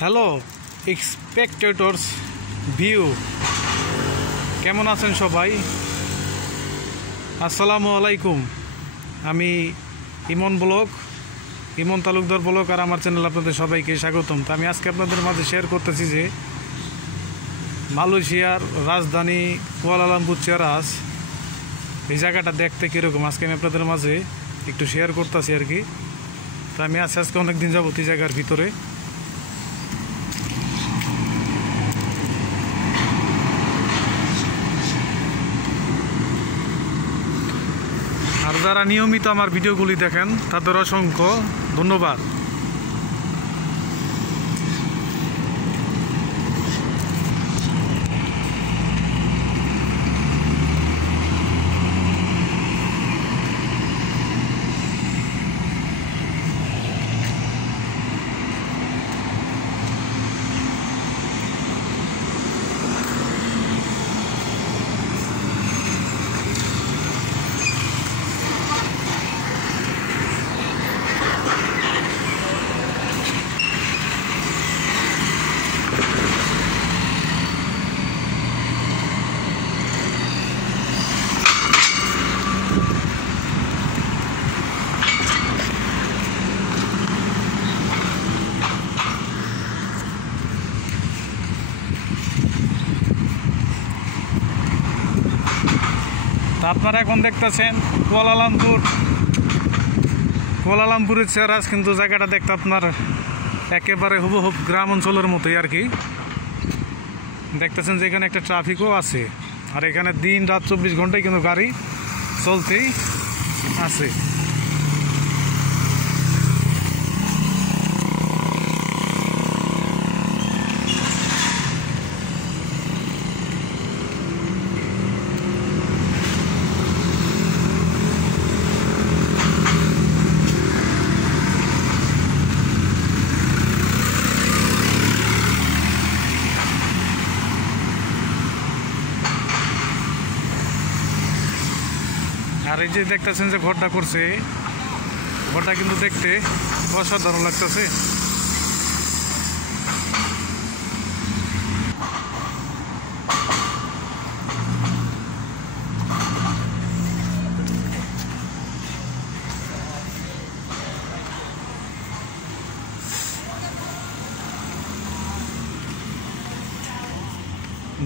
হ্যালো স্পেকটেটরস ভিউ, কেমন আছেন সবাই? আসসালামু আলাইকুম। আমি ইমন তালুকদার ব্লগ আর আমার চ্যানেল আপনাদের সবাইকে স্বাগতম। তো আমি আজকে আপনাদের মাঝে শেয়ার করতেছি যে মালয়েশিয়ার রাজধানী কুয়ালালামপুর চেরাস, এই জায়গাটা দেখতে কীরকম আজকে আমি আপনাদের মাঝে একটু শেয়ার করতেছি আর কি। তো আমি আজকে অনেকদিন যাবত এই জায়গার ভিতরে। আর যারা নিয়মিত আমার ভিডিওগুলি দেখেন তাদের অসংখ্য ধন্যবাদ। আপনারা এখন দেখতেছেন কুয়ালালামপুরের চেরাস, কিন্তু জায়গাটা দেখতে আপনার একেবারে হুবহুব গ্রাম অঞ্চলের মতোই আর কি। দেখতেছেন যে এখানে একটা ট্রাফিকও আছে, আর এখানে দিন রাত 24 ঘন্টায় কিন্তু গাড়ি চলতেই আছে। আর এই যে দেখতেছেন যে ঘরটা করছে, ঘরটা কিন্তু দেখতে অসাধারণ লাগতেছে।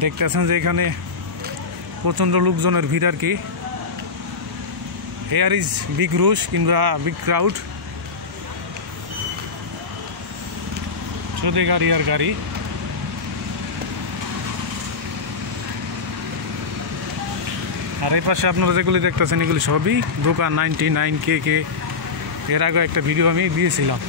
দেখতেছেন যে এখানে প্রচণ্ড লোকজনের ভিড় আর কি। হেয়ার ইজ বিগ রুশ কিংবা বিগ ক্রাউড, শুধু গাড়ি আর গাড়ি। আর এই পাশে আপনারা যেগুলি দেখতেছেন এগুলি সবই দোকান 99 কে। এর আগে একটা ভিডিও আমি দিয়েছিলাম।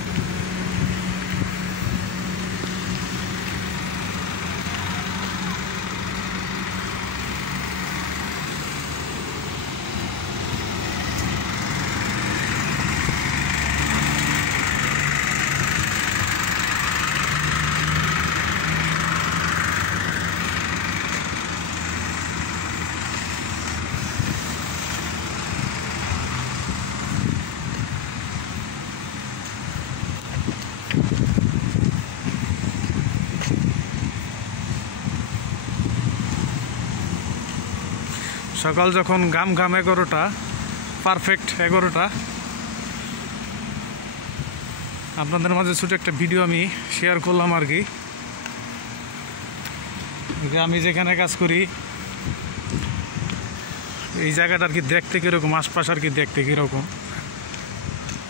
সকাল যখন ঘাম 11টা, পারফেক্ট 11টা, আপনাদের মাঝে ছোটো একটা ভিডিও আমি শেয়ার করলাম আর কি। আমি যেখানে কাজ করি এই জায়গাটা আর কি দেখতে কীরকম, আশপাশ আর কি দেখতে কীরকম।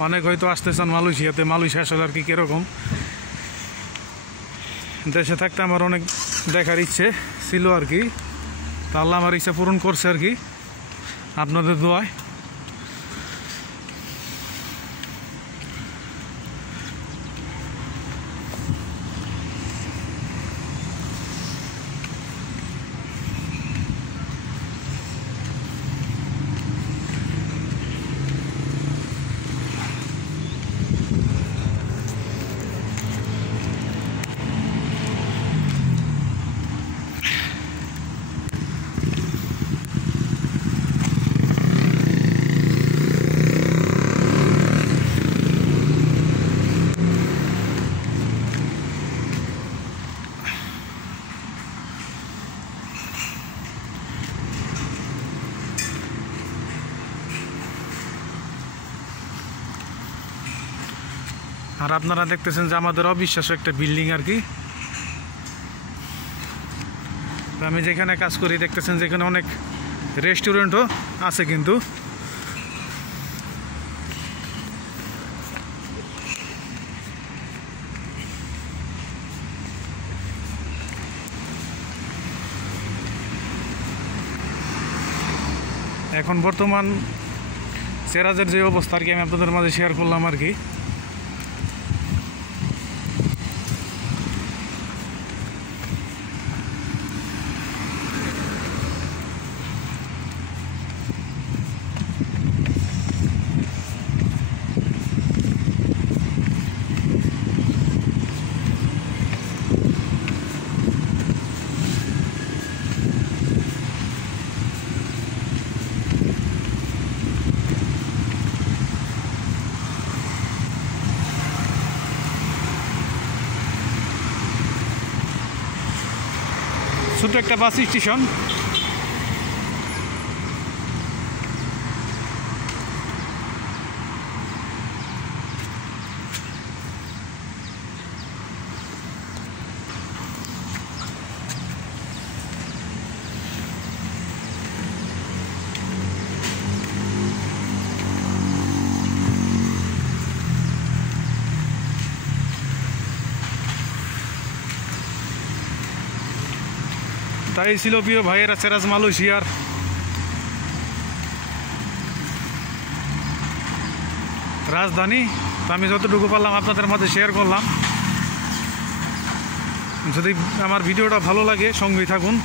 অনেক হয়তো আসতে চান মালয়েশিয়াতে, মালয়েশিয়া আসলে আর কি কীরকম। দেশে থাকতে আমার অনেক দেখার ইচ্ছে ছিল আর কি, তাহলে আমার ইচ্ছা পূরণ করছে আর কি আপনাদের দোয়ায়। আর আপনারা দেখতেছেন যে আমাদের অবিশ্বাস্য একটা বিল্ডিং আর কি। আমি যেখানে কাজ করি দেখতেছেন যেখানে অনেক রেস্টুরেন্টও আছে কিন্তু। এখন বর্তমান সেরাজের যে অবস্থা আর কি আমি আপনাদের মাঝে শেয়ার করলাম আর কি। ছোট একটা বাস স্টেশন। তাই ছিল প্রিয় ভাইয়েরা সেরাজ মালয়েশিয়ার রাজধানী। তো আমি যতটুকু পারলাম আপনাদের মাঝে শেয়ার করলাম। যদি আমার ভিডিওটা ভালো লাগে সঙ্গেই থাকুন।